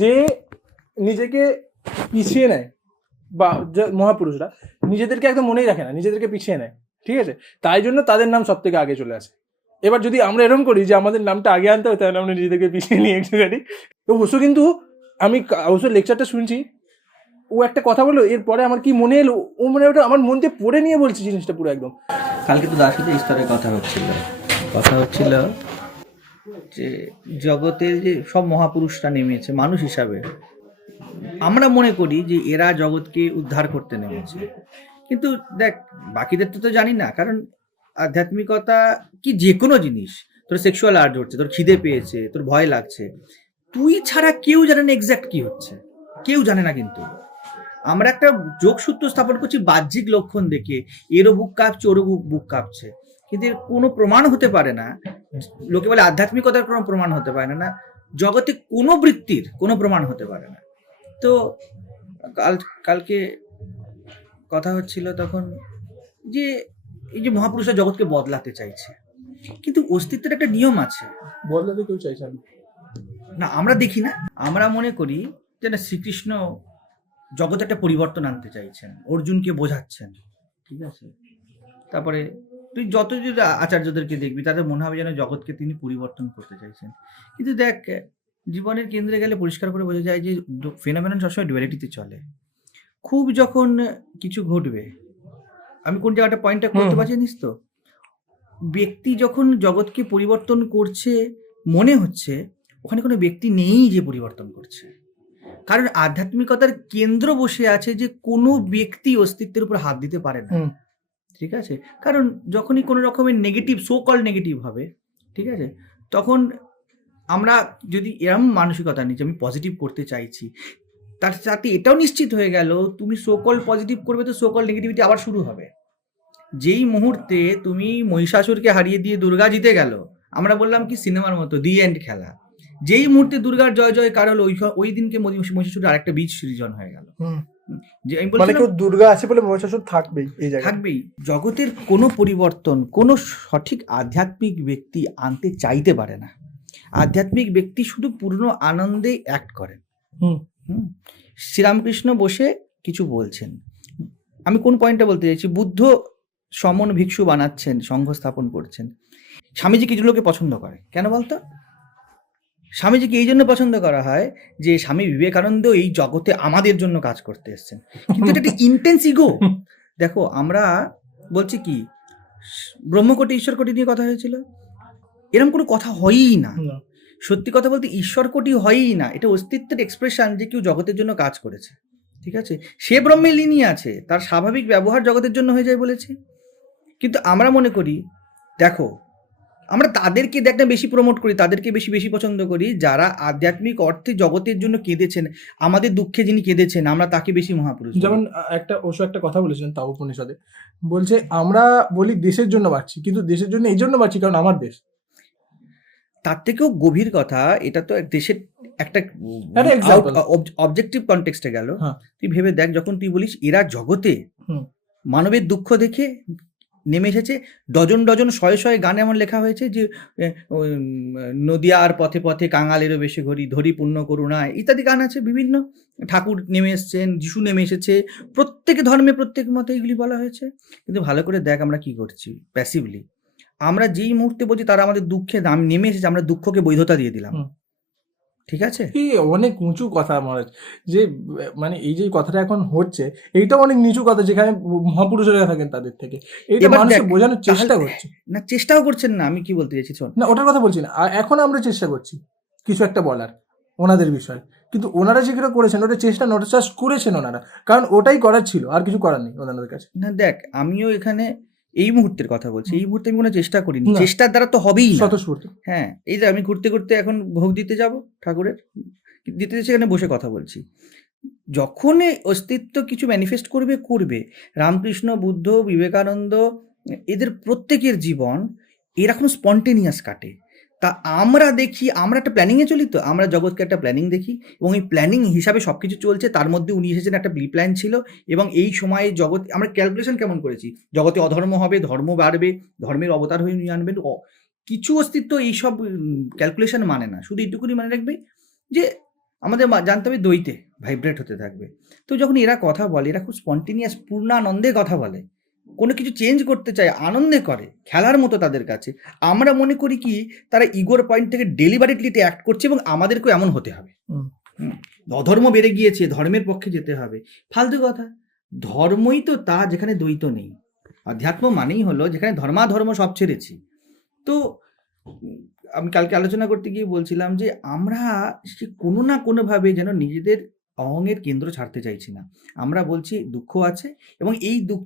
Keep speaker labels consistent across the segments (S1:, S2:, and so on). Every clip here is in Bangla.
S1: যে নিজেকে পিছিয়ে নেয়, বা মহাপুরুষরা নিজেদেরকে একদম মনেই রাখে না, নিজেদেরকে পিছিয়ে নেয়, ঠিক আছে? তাই জন্য তাদের নাম সব থেকে আগে চলে আসে। এবার যদি আমরা এরকম করি যে আমাদের নামটা আগে আনতে হয়, তাহলে আমরা নিজেদেরকে পিছিয়ে নিই একটুখানি তো অবশ্য কিন্তু আমি অবশ্য লেকচারটা শুনছি, ও একটা কথা বলল, এরপরে আমার কি মনে এলো? ও মানে ওটা আমার মন দিয়ে পড়ে নিয়ে বলছে জিনিসটা পুরো একদম।
S2: কালকে তো সাথে স্তরের কথা হচ্ছিল। কথা হচ্ছিল যে জগতের যে সব মহাপুরুষরা নেমেছে, মানুষ হিসাবে। আমরা মনে করি যে এরা জগৎকে উদ্ধার করতে নেমেছে। কিন্তু দেখ, বাকিদের তো তো জানি না, কারণ আধ্যাত্মিকতা কি যে কোনো জিনিস, তোর সেক্সুয়াল আর্ট হচ্ছে, তোর খিদে পেয়েছে, তোর ভয় লাগছে। তুই ছাড়া কেউ জানে না এক্স্যাক্ট কি হচ্ছে। কেউ জানে না কিন্তু। আমরা একটা যোগসূত্র স্থাপন করছি বাহ্যিক লক্ষণ দেখে, এরও বুক কাঁপছে, ওরও বুক বুক কাঁপছে। কিন্তু এর কোনো প্রমাণ হতে পারে না। লোকে বলে আধ্যাত্মিকতার কোনো প্রমাণ হতে পারে না। জগতে কোনো বৃত্তির কোনো প্রমাণ হতে পারে না। তো কাল কালকে কথা হচ্ছিল তখন যে এই যে মহাপুরুষরা জগৎকে বদলাতে চাইছে। কিন্তু অস্তিত্বের একটা নিয়ম আছে।
S1: বদলাতে কেউ চাইছে না।
S2: না আমরা দেখি না। আমরা মনে করি যে না শ্রীকৃষ্ণ জগতে একটা পরিবর্তন আনতে চাইছেন। অর্জুনকে বোঝাচ্ছেন। ঠিক আছে? তারপরে তুই যত যদি আচার্যদেরকে দেখবি তাদের মনে হবে যেন জগৎকে তিনি পরিবর্তন করতে চাইছেন। কিন্তু দেখ জীবনের কেন্দ্রে গেলে পরিষ্কার করে বোঝা যায় যে ফেনামেনন সবসময় ডুয়ালিটিতে চলে। খুব যখন কিছু ঘটবে আমি কোন জায়গাটা পয়েন্টটা করতে। পারছি জানিস তো? ব্যক্তি যখন জগৎকে পরিবর্তন করছে মনে হচ্ছে ওখানে কোনো ব্যক্তি নেই যে পরিবর্তন করছে। কারণ আধ্যাত্মিকতার কেন্দ্র বসে আছে যে কোনো ব্যক্তি অস্তিত্বের উপর হাত দিতে পারে না। ঠিক আছে? কারণ যখনই কোনো রকমের নেগেটিভ সো কল নেগেটিভ হবে, ঠিক আছে? তখন আমরা যদি এরম মানসিকতা যে আমি পজিটিভ করতে চাইছি, তার সাথে এটাও নিশ্চিত হয়ে গেল, তুমি সোকল পজিটিভ করবে তো সোকল নেগেটিভিটি আবার শুরু হবে। যেই মুহূর্তে তুমি মহিষাসুরকে হারিয়ে দিয়ে দুর্গা জিতে গেল, আমরা বললাম কি সিনেমার মতো দি এন্ড খেলা। যেই মুহূর্তে দুর্গার জয় জয় কার হলো, ওই ওই দিনকে মহি- মহিষাসুরের আরেকটা বীজ সৃজন হয়ে গেল। যে আমি
S1: মানে দুর্গা আছে বলে মহিষাসুর থাকবেই এই জায়গায়।
S2: থাকবেই। জগতের কোনো পরিবর্তন কোনো সঠিক আধ্যাত্মিক ব্যক্তি আনতে চাইতে পারে না। আধ্যাত্মিক ব্যক্তি শুধু পূর্ণ আনন্দে অ্যাক্ট করেন শ্রীরামকৃষ্ণ বসে কিছু বলছেন। আমি কোন পয়েন্টটা বলতে চাইছি? বুদ্ধ সমন ভিক্ষু বানাচ্ছেন সংঘ স্থাপন করছেন। স্বামীজি কিছু লোকে পছন্দ করে। কেন বলতো? স্বামীজিকে এই জন্য পছন্দ করা হয় যে স্বামী বিবেকানন্দ এই জগতে আমাদের জন্য কাজ করতে এসেছেন। কিন্তু এটা একটা ইন্টেন্স ইগো দেখো আমরা বলছি কি ব্রহ্মকোটি ঈশ্বরকোটি নিয়ে কথা হয়েছিল। এরকম কোনো কথা হয়ই না। সত্যি কথা বলতে ঈশ্বর কোটি হয়ই না। এটা অস্তিত্বের এক্সপ্রেশন যে কেউ জগতের জন্য কাজ করেছে। ঠিক আছে? সে ব্রহ্মের লিনি আছে তার স্বাভাবিক ব্যবহার জগতের জন্য হয়ে যায় বলেছে। কিন্তু আমরা মনে করি দেখো আমরা তাদেরকে দেখ না বেশি প্রমোট করি তাদেরকে বেশি বেশি পছন্দ করি। যারা আধ্যাত্মিক অর্থে জগতের জন্য কেঁদেছেন আমাদের দুঃখে যিনি কেঁদেছেন আমরা তাকে বেশি মহাপুরুষ
S1: যেমন একটা অবশ্য একটা কথা বলেছিলেন তাও উপনিষদে। বলছে আমরা বলি দেশের জন্য বাঁচছি কিন্তু দেশের জন্য এই জন্য বাঁচছি কারণ আমার দেশ।
S2: তার থেকেও গভীর কথা এটা তো এক দেশের একটা. অবজেক্টিভ কনটেক্সটে গেল।
S1: হ্যাঁ।
S2: তুই ভেবে দেখ যখন তুই বলিস এরা জগতে মানবের দুঃখ দেখে নেমে এসেছে। ডজন ডজন শয়ে শয়ে গান এমন লেখা হয়েছে যে উম, নদিয়ার পথে পথে কাঙালেরও বেশি ঘড়ি ধরি পূর্ণ করুণায় ইত্যাদি গান আছে বিভিন্ন। ঠাকুর নেমে এসেছেন যিশু নেমে এসেছে প্রত্যেকে ধর্মে প্রত্যেক মতে এগুলি বলা হয়েছে। কিন্তু ভালো করে দেখ আমরা কি করছি প্যাসিভলি আমরা যেই মুহূর্তে বলছি তারা আমাদের দুঃখে নেমে এসেছে আমরা দুঃখকে বৈধতা দিয়ে দিলাম। ঠিক আছে?
S1: এই অনেক উঁচু কথা মহারাজ। যে মানে এই যে কথাটা এখন হচ্ছে এইটাও অনেক নিচু কথা যেখানে মহাপুরুষেরা থাকেন তাদের থেকে। এইটা
S2: এবার
S1: মানুষকে বোঝানোর চেষ্টা করছে।
S2: না চেষ্টাও করছেন না আমি কি বলতে চাইছি শোন।
S1: না ওটার কথা বলছি না। এখন আমরা চেষ্টা করছি কিছু একটা বলার ওনাদের বিষয়ে। কিন্তু ওনারা যেগুলো করেছেন ওটা চেষ্টা নট জাস্ট করেছেন ওনারা। কারণ ওটাই করার ছিল আর কিছু করার নেই ওনাদের কাছে।
S2: না দেখ আমিও এখানে এই মুহূর্তের কথা বলছি এই মুহূর্তে আমি কোনো চেষ্টা করিনি। চেষ্টার দ্বারা তো হবেই না। হ্যাঁ এই যে আমি ঘুরতে ঘুরতে এখন ভোগ দিতে যাব ঠাকুরের দিতে সেখানে বসে কথা বলছি। যখন এই অস্তিত্ব কিছু ম্যানিফেস্ট করবে করবে। রামকৃষ্ণ বুদ্ধ বিবেকানন্দ এদের প্রত্যেকের জীবন এরকম স্পন্টেনিয়াস কাটে। তা আমরা দেখি, আমরা একটা প্ল্যানিংয়ে চলি তো? আমরা জগৎকে একটা প্ল্যানিং দেখি এবং এই প্ল্যানিং হিসাবে সব কিছু চলছে। তার মধ্যে উনি এসেছেন একটা প্রি প্ল্যান ছিল এবং এই সময়ে জগৎ, আমরা ক্যালকুলেশন কেমন করেছি? জগতে অধর্ম হবে, ধর্ম বাড়বে, ধর্মের অবতার হয়ে উনি আনবেন। কিছু অস্তিত্ব এইসব ক্যালকুলেশন মানে না। শুধু এইটুকুনি মানে রাখবে যে আমাদের জানতে হবে দ্বৈতে ভাইব্রেট হতে থাকবে। তো যখন এরা কথা বলে, এরা খুব স্পন্টিনিয়াস পূর্ণানন্দে কথা বলে। কোনো কিছু চেঞ্জ করতে চায় আনন্দে করে খেলার মতো তাদের কাছে। আমরা মনে করি কি তারা ইগোর পয়েন্ট থেকে ডেলিভারেটলিতে অ্যাক্ট করছে এবং আমাদেরকেও এমন হতে হবে। অধর্ম বেড়ে গিয়েছে ধর্মের পক্ষে যেতে হবে। ফালতু কথা। ধর্মই তো তা যেখানে দ্বৈত নেই। আধ্যাত্ম মানেই হলো যেখানে ধর্মাধর্ম সব ছেড়েছি। তো আমি কালকে আলোচনা করতে গিয়ে বলছিলাম যে আমরা সে কোনো না কোনোভাবে যেন নিজেদের অহংয়ের কেন্দ্র ছাড়তে চাইছি না। আমরা বলছি দুঃখ আছে এবং এই দুঃখ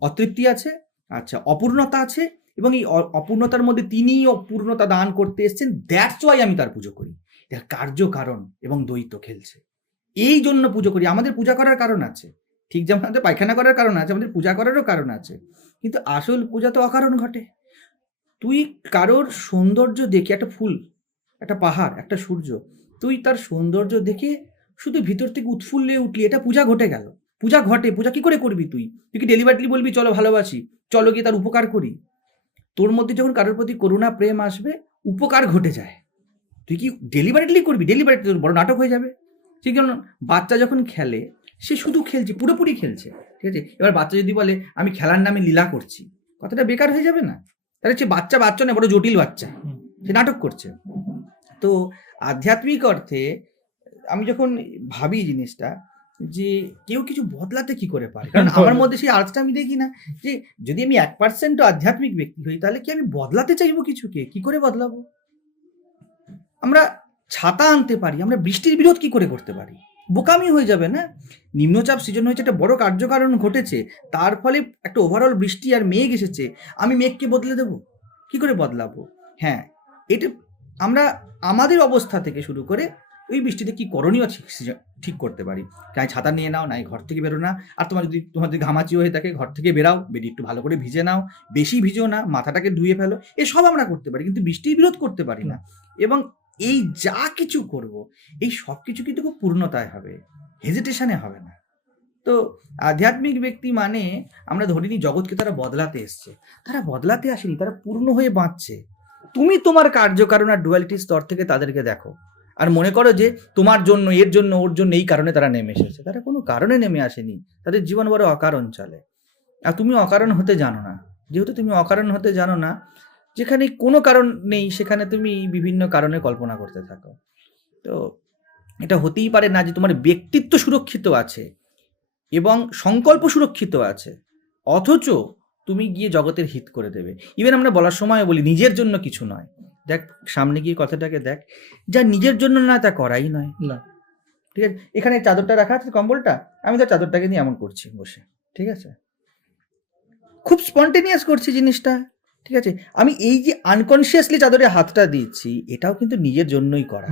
S2: অতৃপ্তি আছে আচ্ছা অপূর্ণতা আছে এবং এই অপূর্ণতার মধ্যে তিনিই অপূর্ণতা দান করতে এসেছেন। দ্যাটস ওয়াই আমি তার পুজো করি। এটা কার্য কারণ এবং দ্বৈত খেলছে। এই জন্য পুজো করি। আমাদের পূজা করার কারণ আছে। ঠিক যেমন আমাদের পায়খানা করার কারণ আছে, আমাদের পূজা করারও কারণ আছে। কিন্তু আসল পূজা তো অকারণ ঘটে। তুই কারোর সৌন্দর্য দেখে, একটা ফুল, একটা পাহাড়, একটা সূর্য, তুই তার সৌন্দর্য দেখে শুধু ভিতর থেকে উৎফুল্লে উঠলি, এটা পূজা ঘটে গেল। পূজা ঘটে, পূজা কি করে করবি তুই? তুই কি ডেলিভারিলি বলবি, চলো ভালোবাসি, চলো গিয়ে তার উপকার করি? তোর মধ্যে যখন কারোর প্রতি করুণা, প্রেম আসবে, উপকার ঘটে যায়। তুই কি ডেলিভারিটলি করবি? ডেলিভারিটলি তোর বড় নাটক হয়ে যাবে। ঠিক যেমন বাচ্চা যখন খেলে, সে শুধু খেলছে, পুরোপুরি খেলছে। ঠিক আছে? এবার বাচ্চা যদি বলে, আমি খেলার নামে লীলা করছি। কথাটা বেকার হয়ে যাবে না? তাহলে সে বাচ্চা বাচ্চা না বড় জটিল বাচ্চা। সে নাটক করছে। তো আধ্যাত্মিক অর্থে আমি যখন ভাবি জিনিসটা যে কেউ কিছু বদলাতে কি করে পারে? কারণ আমার মধ্যে সেই আর্টসটা আমি দেখি না যে যদি আমি এক পার্সেন্টও আধ্যাত্মিক ব্যক্তি হই তাহলে কি আমি বদলাতে চাইব কিছুকে? কি করে বদলাবো? আমরা ছাতা আনতে পারি আমরা বৃষ্টির বিরোধ কি করে করতে পারি? বোকামি হয়ে যাবে না? নিম্নচাপ সৃজন হয়েছে একটা বড় কার্যকারণ ঘটেছে তার ফলে একটা ওভারঅল বৃষ্টি আর মেঘ এসেছে আমি মেঘকে বদলে দেব? কি করে বদলাবো? হ্যাঁ এটা আমরা আমাদের অবস্থা থেকে শুরু করে ওই বৃষ্টিতে কি করণীয় ঠিক করতে পারি? গায়ে ছাতা নিয়ে নাও, নাই ঘর থেকে বেরো না। আর তোমার যদি তোমার যদি ঘামাচি হয়ে থাকে, ঘর থেকে বেরাও বেরিয়ে একটু ভালো করে ভিজে নাও, বেশি ভিজো না, মাথাটাকে ধুয়ে ফেলো এসব আমরা করতে পারি, কিন্তু বৃষ্টির বিরোধ করতে পারি না। এবং এই যা কিছু করব, এই সব কিছু কিন্তু খুব পূর্ণতায় হবে হেজিটেশনে হবে না। তো আধ্যাত্মিক ব্যক্তি মানে আমরা ধরিনি জগৎকে তারা বদলাতে এসছে। তারা বদলাতে আসেনি, তারা পূর্ণ হয়ে বাঁচছে। তুমি তোমার কার্যকারণ আর ডুয়ালিটি স্তর থেকে তাদেরকে দেখো। আর মনে করো যে তোমার জন্য, এর জন্য, ওর জন্য এই কারণে তারা নেমে এসেছে। তারা কোনো কারণে নেমে আসেনি। তাদের জীবন বড় অকারণ চলে। আর তুমি অকারণ হতে জানো না। যেহেতু তুমি অকারণ হতে জানো না, যেখানে কোনো কারণ নেই, সেখানে তুমি বিভিন্ন কারণে কল্পনা করতে থাকো। তো এটা হতেই পারে না যে তোমার ব্যক্তিত্ব সুরক্ষিত আছে এবং সংকল্প সুরক্ষিত আছে, অথচ তুমি গিয়ে জগতের হিত করে দেবে। ইভেন আমরা বলার সময় বলি, নিজের জন্য কিছু নয়। দেখ সামনে গিয়ে কথাটাকে দেখ। যা নিজের জন্য না তা করাই নয়।
S1: না।
S2: ঠিক আছে? এখানে চাদরটা রাখা আছে কম্বলটা? আমি তো চাদরটাকে নিয়ে এমন করছি বসে। ঠিক আছে? খুব স্পন্টেনিয়াস করছি জিনিসটা। ঠিক আছে? আমি এই যে আনকনসিয়াসলি চাদরে হাতটা দিচ্ছি এটাও কিন্তু নিজের জন্যই করা।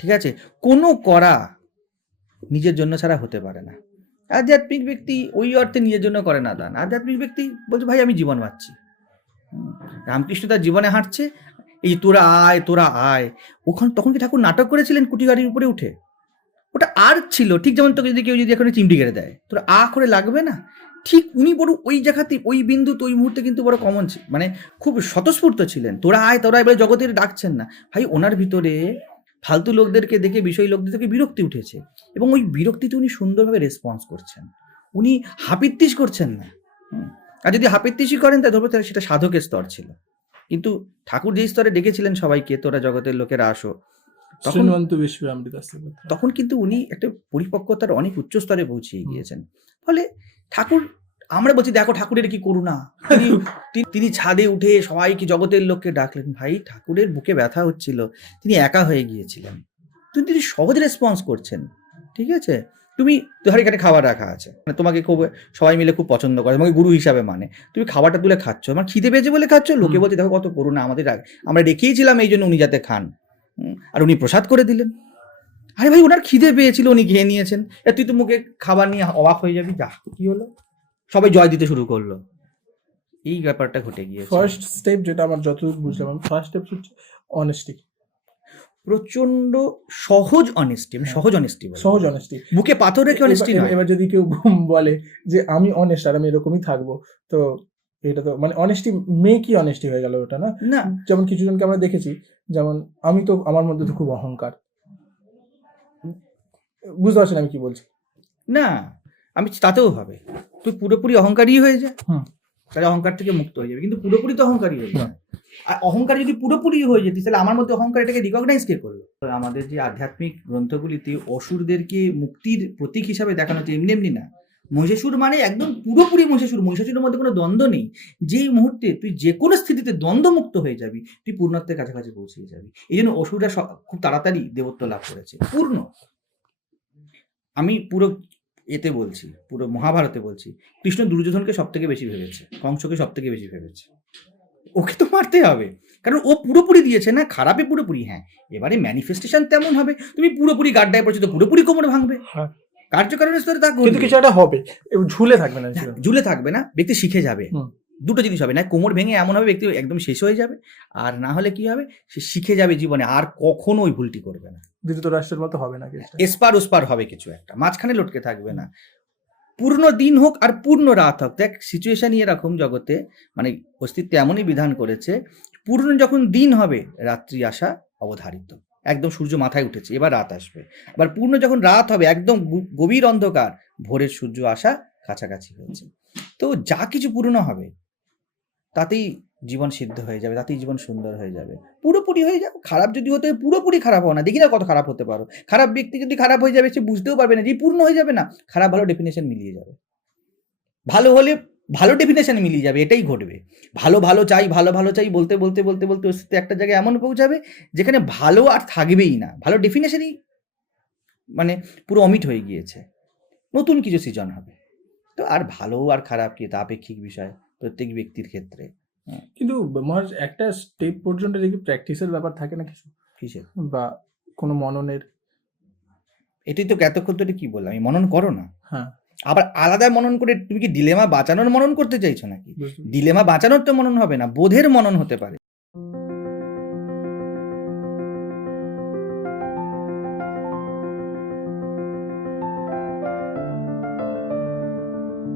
S2: ঠিক আছে? কোনো করা নিজের জন্য ছাড়া হতে পারে না। আধ্যাত্মিক ব্যক্তি ওই অর্থে নিজের জন্য করে না দান। আধ্যাত্মিক ব্যক্তি বলছে ভাই আমি জীবন বাঁচছি। রামকৃষ্ণ তার জীবনে হাঁটছে এই তোরা আয় তোরা আয়। ওখান, তখন কি ঠাকুর নাটক করেছিলেন কুটি গাড়ির উপরে উঠে? ওটা আর ছিল, ঠিক যেমন তোকে যদি কেউ যদি এখন চিমটি কেটে দেয়। তোরা আ করে লাগবে না? ঠিক উনি বড় ওই জায়গাতে ওই বিন্দুতে ওই মুহূর্তে কিন্তু বড় কমন মানে খুব স্বতঃস্ফূর্ত ছিলেন। তোরা আয়, তোরা এবার জগতের ডাকছেন না। ভাই, ওনার ভিতরে ফালতু লোকদেরকে দেখে, বিষয় লোকদের থেকে বিরক্তি উঠেছে। এবং ওই বিরক্তিতে উনি সুন্দরভাবে রেসপন্স করছেন। উনি হাপিত্তিস করছেন না। আর যদি হাপিত্তিসই করেন ধরবো তাহলে সেটা সাধকের স্তর ছিল। কিন্তু ঠাকুর যেই স্তরে ডেকেছিলেন সবাইকে তোরা জগতের লোকেরা আসো তখন তখন কিন্তু উনি একটা পরিপক্কতার অনেক উচ্চ স্তরে পৌঁছিয়ে গিয়েছেন। ফলে ঠাকুর আমরা বলছি দেখো ঠাকুরের কি করুণা? তিনি তিনি ছাদে উঠে সবাইকে জগতের লোককে ডাকলেন ভাই ঠাকুরের বুকে ব্যথা হচ্ছিল। তিনি একা হয়ে গিয়েছিলেন। তিনি সহজ রেসপন্স করছেন ঠিক আছে? তুমি ধর এখানে খাবার রাখা আছে। মানে তোমাকে খুব সবাই মিলে খুব পছন্দ করে তোমাকে গুরু হিসাবে মানে। তুমি খাবারটা তুলে খাচ্ছ আমার খিদে পেয়েছে বলে খাচ্ছ? লোকে। বলছে দেখো কত করুণা আমাদের আমরা ডেকেইছিলাম এই জন্য উনি যাতে খান। আর উনি প্রসাদ করে দিলেন। আরে ভাই ওনার খিদে পেয়েছিল উনি খেয়ে নিয়েছেন। তুই তো মুখে খাবার নিয়ে অবাক হয়ে যাবি যা কি হলো? সবাই জয় দিতে শুরু করল। এই ব্যাপারটা ঘটে গিয়েছে।
S1: ফার্স্ট স্টেপ যেটা আমার যতদূর বুঝলাম ফার্স্ট স্টেপ হচ্ছে অনেস্টি
S2: প্রচণ্ড সহজ অনেস্টি আমি সহজ অনেস্টি
S1: সহজ অনেস্টি
S2: বুকে পাথর রেখে অনেস্টি নয়।
S1: এবার যদি কেউ বলে যে আমি অনেস্ট আর আমি এরকমই থাকব তো এটা তো মানে অনেস্টি মেকই অনেস্টি হয়ে গেল ওটা না?
S2: না।
S1: যেমন কিছুজনকে আমরা দেখেছি যেমন আমি তো আমার মধ্যে তো খুব অহংকার। বুঝতে পারছেন আমি কি বলছি?
S2: না আমি তাতেও হবে। তুই পুরোপুরি অহংকারী হয়ে যা।
S1: হুম।
S2: তাহলে অহংকার থেকে মুক্ত হয়ে যাবে। কিন্তু পুরোপুরি তো অহংকারী হয়ে যাবে। আর অহংকার যদি পুরোপুরি হয়ে যেতিস তাহলে আমার মধ্যে অহংকার এটাকে রিকগনাইজ কে করল? আমাদের যে আধ্যাত্মিক গ্রন্থগুলিতে অসুরদেরকে মুক্তির প্রতীক হিসাবে দেখানো হচ্ছে, এমনি এমনি না। মহিষাসুর মানে একদম পুরোপুরি মহিষাসুর। মহিষাসুরের মধ্যে কোনো দ্বন্দ্ব নেই। যেই মুহূর্তে তুই যে কোনো স্থিতিতে দ্বন্দ্বমুক্ত হয়ে যাবি, তুই পূর্ণত্বের কাছাকাছি পৌঁছে যাবি। এই জন্য অসুররা খুব তাড়াতাড়ি দেবত্ব লাভ করেছে। পূর্ণ। আমি পুরো এতে বলছি পুরো মহাভারতে বলছি কৃষ্ণ দুর্যোধনকে সব থেকে বেশি ভেবেছে কংসকে সব থেকে বেশি ভেবেছে। ওকে তো মারতে হবে কারণ ও পুরোপুরি দিয়েছে না খারাপে পুরোপুরি হ্যাঁ এবারে ম্যানিফেস্টেশন তেমন হবে তুমি পুরোপুরি গাড্ডায় পড়ছো তো পুরোপুরি কোমরে ভাঙবে।
S1: হ্যাঁ।
S2: কার্যকারণের স্তরে তা
S1: কিন্তু কিছু একটা হবে ঝুলে থাকবে না
S2: না, ঝুলে থাকবে না ব্যক্তি শিখে যাবে। দুটো জিনিস হবে না কোমর ভেঙে এমন হবে ব্যক্তি একদম শেষ হয়ে যাবে আর না হলে কি হবে? সে শিখে যাবে জীবনে আর কখনো ওই ভুলটি করবে না।
S1: ধৃতরাষ্ট্রের মতো হবে না
S2: এসপার ওসপার হবে কিছু একটা মাঝখানে লটকে থাকবে না। পূর্ণ দিন হোক আর পূর্ণ রাত হোক দেখ সিচুয়েশনই এরকম জগতে মানে অস্তিত্ব এমনই বিধান করেছে পূর্ণ যখন দিন হবে রাত্রি আসা অবধারিত। একদম সূর্য মাথায় উঠেছে এবার রাত আসবে। আবার পূর্ণ যখন রাত হবে একদম গভীর অন্ধকার ভোরের সূর্য আসা কাছাকাছি হয়েছে। তো যা কিছু পূর্ণ হবে তাতেই জীবন সিদ্ধ হয়ে যাবে, তাতেই জীবন সুন্দর হয়ে যাবে। পুরোপুরি হয়ে যাবে খারাপ যদি হতে পুরোপুরি খারাপ হও না। দেখি না কত খারাপ হতে পারো। খারাপ ব্যক্তি যদি খারাপ হয়ে যাবে, সে বুঝতেও পারবে না যে পূর্ণ হয়ে যাবে না। খারাপ ভালো ডেফিনেশন মিলিয়ে যাবে। ভালো হলে ভালো ডেফিনেশন মিলিয়ে যাবে, এটাই ঘটবে। ভালো ভালো চাই, ভালো ভালো চাই বলতে বলতে বলতে বলতে অস্তিত্ব একটা জায়গায় এমন পৌঁছাবে যেখানে ভালো আর থাকবেই না। ভালো ডেফিনেশনই মানে পুরো অমিট হয়ে গিয়েছে। নতুন কিছু সৃজন হবে। তো আর ভালো আর খারাপ কি? তা আপেক্ষিক বিষয়। প্রত্যেক ব্যক্তির ক্ষেত্রে।
S1: কিন্তু মহারাজ একটা স্টেপ পর্যন্ত দেখি প্র্যাকটিসের ব্যাপার থাকে না কিছু?
S2: কিসের?
S1: বা কোনো মননের?
S2: এটাই তো এতক্ষণ ধরে কি বললাম আমি মনন করো না।
S1: হ্যাঁ।
S2: আবার আলাদা মনন করে তুমি কি ডিলেমা বাঁচানোর মনন করতে চাইছো নাকি? ডিলেমা বাঁচানোর তো মনন হবে না বোধের মনন হতে পারে।